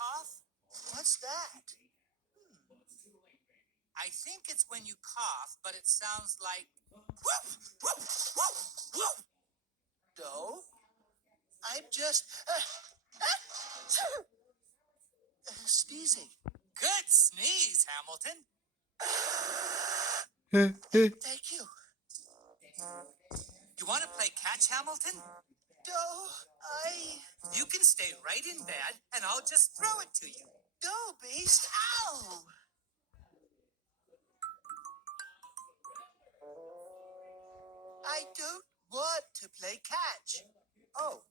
cough? What's that? I think it's when you cough, but it sounds like woof, woof, woof, woof. No, I'm just sneezing. Good sneeze, Hamilton. Thank you. You want to play catch, Hamilton? No, You can stay right in bed, and I'll just throw it to you. No, Beast. Ow! I don't want to play catch. Oh.